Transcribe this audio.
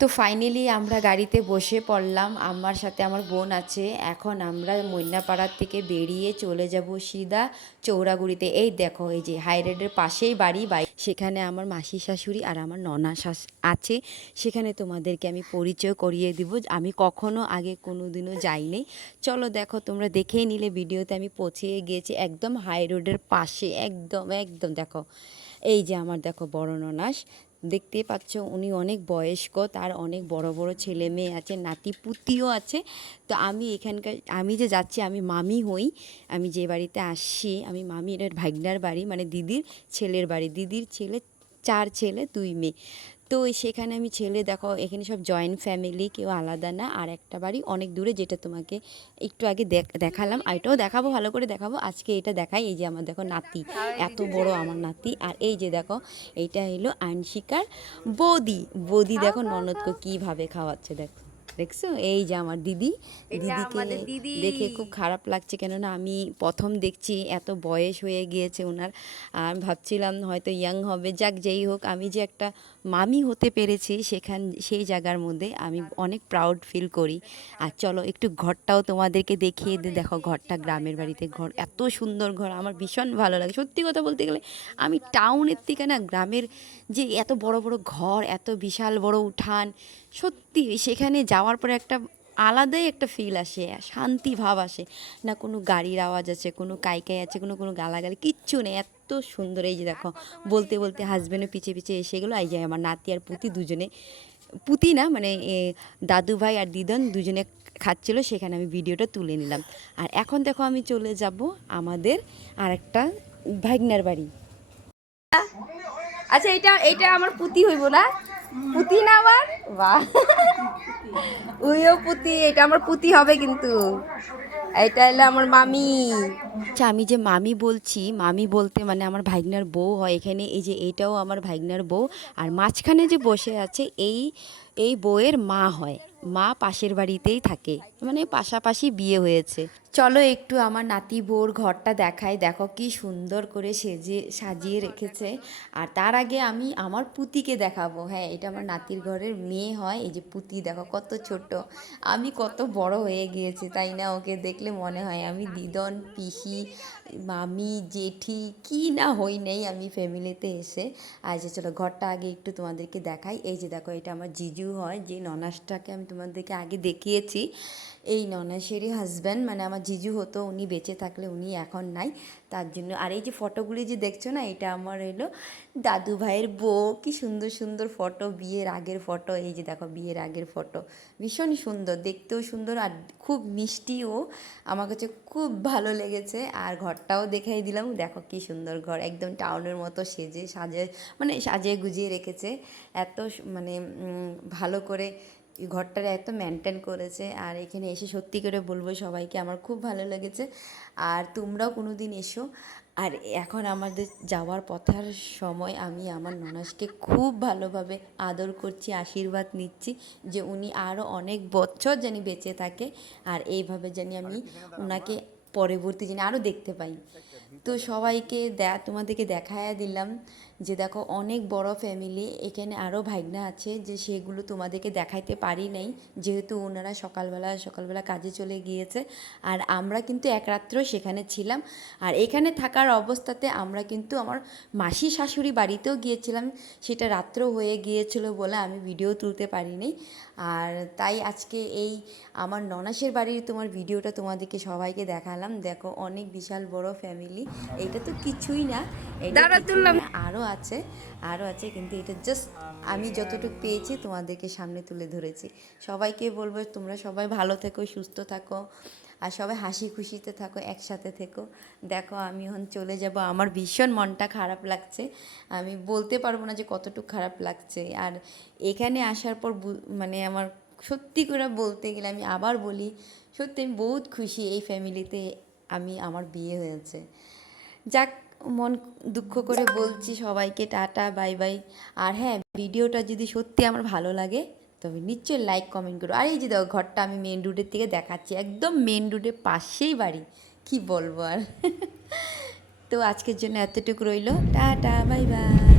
তো ফাইনালি আমরা গাড়িতে বসে পড়লাম, আমার সাথে আমার বোন আছে। এখন আমরা মইনাপাড়ার থেকে বেরিয়ে চলে যাব সিধা চৌরাগুড়িতে। এই দেখো, এই যে হাই রোডের পাশেই বাড়ি, সেখানে আমার মাসি শাশুড়ি আর আমার ননা আছে। সেখানে তোমাদেরকে আমি পরিচয় করিয়ে দিব। আমি কখনো আগে কোনো দিনও যাইনি। চলো দেখো, তোমরা দেখেই নিলে ভিডিওতে আমি পৌঁছে গিয়েছি একদম হাই রোডের পাশে, একদম একদম দেখো। এই যে আমার দেখো বড় ননাস, দেখতে পাচ্ছ উনি অনেক বয়স্ক, তার অনেক বড় বড় ছেলে মেয়ে আছে, নাতি পুতিও আছে। তো আমি এখানকার, আমি যে যাচ্ছি আমি মামি হই। আমি যে বাড়িতে আসছি আমি মামি, এর ভাগ্নার বাড়ি, মানে দিদির ছেলের বাড়ি। দিদির ছেলে 4 ছেলে 2 মেয়ে। তো সেখানে আমি ছেলে দেখো, এখানে সব জয়েন্ট ফ্যামিলি, কেউ আলাদা না। আর একটা বাড়ি অনেক দূরে, যেটা তোমাকে একটু আগে দেখালাম, আর এটাও দেখাবো, ভালো করে দেখাবো আজকে। এটা দেখাই, এই যে আমার দেখো নাতি, এত বড় আমার নাতি। আর এই যে দেখো, এইটা হলো আনশিকার বৌদি। বৌদি দেখো ননদকে কীভাবে খাওয়াচ্ছে, দেখো, দেখছো? এই যে আমার দিদি, দিদিকে দেখে খুব খারাপ লাগছে, কেননা আমি প্রথম দেখছি, এত বয়স হয়ে গিয়েছে ওনার। আর ভাবছিলাম হয়তো ইয়াং হবে। যাক, যেই হোক, আমি যে একটা মামি হতে পেরেছি সেই জায়গার মধ্যে আমি অনেক প্রাউড ফিল করি। আর চলো একটু ঘরটাও তোমাদেরকে দেখিয়ে দিই। দেখো ঘরটা, গ্রামের বাড়িতে ঘর, এত সুন্দর ঘর, আমার ভীষণ ভালো লাগে। সত্যি কথা বলতে গেলে আমি টাউনের থেকে না, গ্রামের যে এত বড় বড় ঘর, এত বিশাল বড় উঠান, সত্যি সেখানে যাওয়ার পরে একটা আলাদাই একটা ফিল আসে, শান্তি ভাব আসে। না কোনো গাড়ির আওয়াজ আছে, কোনো কাইকাই আছে, কোনো কোনো গালাগালি কিচ্ছু নেই, এত সুন্দর। এই যে দেখো, বলতে বলতে হাজব্যান্ডের পিছে পিছে এসে গেলো। এই যে আমার নাতি আর পুতি দুজনে, পুতি না মানে দাদু ভাই আর দিদন দুজনে খাচ্ছিলো, সেখানে আমি ভিডিওটা তুলে নিলাম। আর এখন দেখো আমি চলে যাব আমাদের আরেকটা ভাগ্নার বাড়ি। আচ্ছা, এইটা এইটা আমার পুতি হইব না? পুতি না আমার? বাহ, উইও পুতি, এটা আমার পুতি হবে কিন্তু। এটা হলো আমার মামি। আচ্ছা, আমি যে মামি বলছি, মামি বলতে মানে আমার ভাগ্নার বউ হয় এখানে। এই যে এইটাও আমার ভাগ্নার বউ। আর মাঝখানে যে বসে আছে, এই এই বউয়ের মা হয়। মা পাশের বাড়িতেই থাকে, মানে পাশাপাশি বিয়ে হয়েছে। চলো একটু আমার নাতি বউর ঘরটা দেখাই। দেখো কি সুন্দর করে সাজিয়ে রেখেছে। আর তার আগে আমি আমার পুতিকে দেখাবো। হ্যাঁ, এটা আমার নাতির ঘরের মেয়ে হয়। এই যে পুতি, দেখো কত ছোট, আমি কত বড় হয়ে গিয়েছি, তাই না? ওকে দেখলে মনে হয় আমি দিদন, পিসি, মামি, জেঠি কি না হই নেই আমি ফ্যামিলিতে এসে। আর যে চলো ঘরটা আগে একটু তোমাদেরকে দেখাই। এই যে দেখো, এটা আমার জিজু হয়, যে ননাসটাকে আমি তোমাদেরকে আগে দেখিয়েছি। এই ননাসেরই হাজব্যান্ড, মানে আমার জিজু হতো, উনি বেঁচে থাকলে, উনি এখন নাই, তার জন্য। আর এই যে ফটোগুলি যে দেখছো না, এটা আমার এলো দাদু ভাইয়ের বউ। কি সুন্দর সুন্দর ফটো, বিয়ের আগের ফটো। এই যে দেখো বিয়ের আগের ফটো, ভীষণ সুন্দর, দেখতেও সুন্দর আর খুব মিষ্টিও। আমার কাছে খুব ভালো লেগেছে। আর ঘরটাও দেখাই দিলাম, দেখো কি সুন্দর ঘর, একদম টাউনের মতো মানে সাজিয়ে গুজিয়ে রেখেছে। এত মানে ভালো করে ঘরটারে এত মেনটেন করেছে। আর এখানে এসে সত্যি করে বলবো সবাইকে আমার খুব ভালো লেগেছে। আর তোমরাও কোনো দিন এসো। আর এখন আমাদের যাওয়ার পথার সময়, আমি আমার ননাসকে খুব ভালোভাবে আদর করছি, আশীর্বাদ নিচ্ছি যে উনি আরও অনেক বছর জানি বেঁচে থাকে। আর এইভাবে জানি আমি ওনাকে পরবর্তী জানি আরও দেখতে পাই। তো সবাইকে তোমাদেরকে দেখায়া দিলাম যে দেখো অনেক বড় ফ্যামিলি। এখানে আরও ভাইগনা আছে, যে সেগুলো তোমাদেরকে দেখাইতে পারি নাই, যেহেতু ওনারা সকালবেলা কাজে চলে গিয়েছে। আর আমরা কিন্তু এক রাত্রেও সেখানে ছিলাম। আর এখানে থাকার অবস্থাতে আমরা কিন্তু আমার মাসি শাশুড়ি বাড়িতেও গিয়েছিলাম, সেটা রাত্রেও হয়ে গিয়েছিল বলে আমি ভিডিও তুলতে পারিনি। আর তাই আজকে এই আমার ননাসের বাড়ির তোমার ভিডিওটা তোমাদেরকে সবাইকে দেখালাম। দেখো অনেক বিশাল বড় ফ্যামিলি। এটা তো কিছুই না, এটা আরও আছে কিন্তু এটা জাস্ট আমি যতটুকু পেয়েছি তোমাদেরকে সামনে তুলে ধরেছি। সবাইকে বলবো তোমরা সবাই ভালো থেকো, সুস্থ থাকো, আর সবাই হাসি খুশিতে থাকো, একসাথে থেকো। দেখো আমি এখন চলে যাব, আমার ভীষণ মনটা খারাপ লাগছে, আমি বলতে পারবো না যে কতটুকু খারাপ লাগছে। আর এখানে আসার পর মানে আমার সত্যি করে বলতে গেলে, আমি আবার বলি, সত্যি আমি বহুত খুশি এই ফ্যামিলিতে আমার বিয়ে হয়েছে। যাক, মন দুঃখ করে বলছি সবাইকে টাটা, বাই বাই। আর হ্যাঁ, ভিডিওটা যদি সত্যি আমার ভালো লাগে তবে নিশ্চয়ই লাইক কমেন্ট করো। আর এই যে দেখো ঘরটা আমি মেন রোডের থেকে দেখাচ্ছি, একদম মেন রোডের পাশেই বাড়ি, কি বলবো আর। তো আজকের জন্য এতটুকু রইলো, টাটা, বাই বাই।